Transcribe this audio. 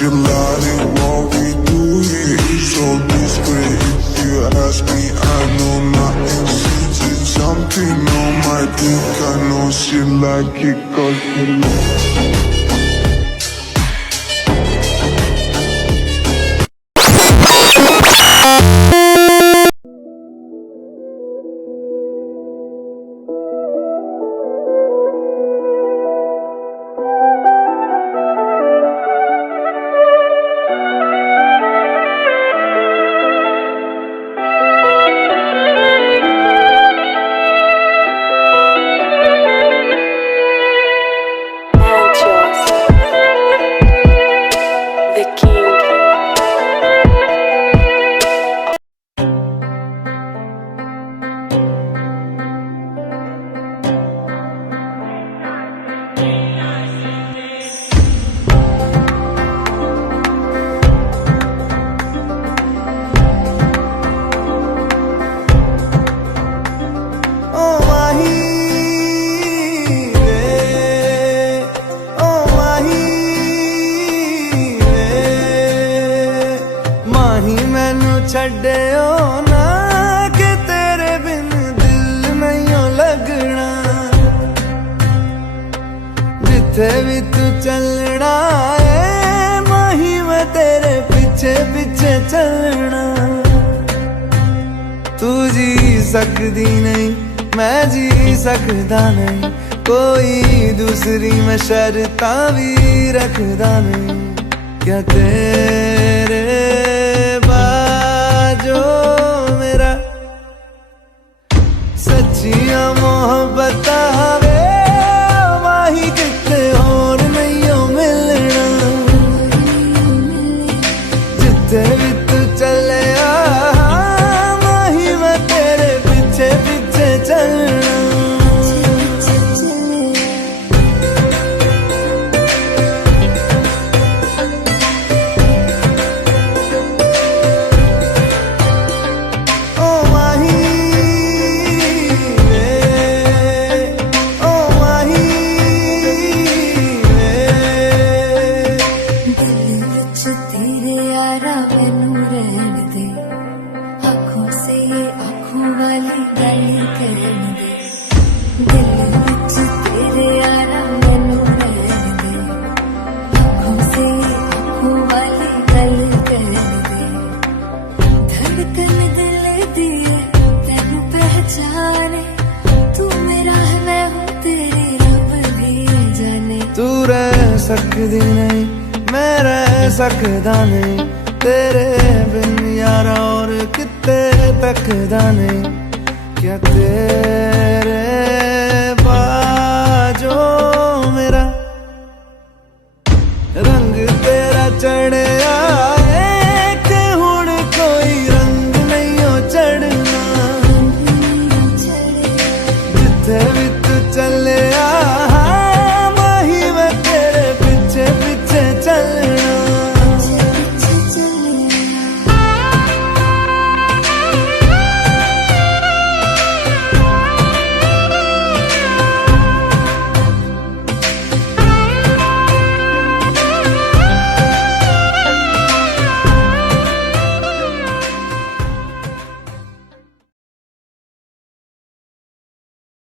you like what we do here is so discreet. If you ask me, I know nothing. She's jumping on my dick. I know she like it 'cause she छड्डियो ना कि तेरे बिन दिल नहीं लगना। जिथे भी तू चलना है माही मैं तेरे पीछे पीछे चलना। तू जी सकदी नहीं मैं जी सकदा नहीं, कोई दूसरी मैं शर्तां भी रखदा नहीं। क्या तेरे जो मेरा सच्चिया मोहब्बत वे माही किते और नहीं मिलना। जिथे भी तू चले माही मैं तेरे पीछे पीछे चलना। तू रह सकदी नहीं मैं रह सकदा नहीं, तेरे बिन यारा और किते तकदा नहीं। क्या तेरे बाजो मेरा रंग तेरा चढ़िया है कि हुण कोई रंग नहीं हो चढ़ना। जिथे भी तू चले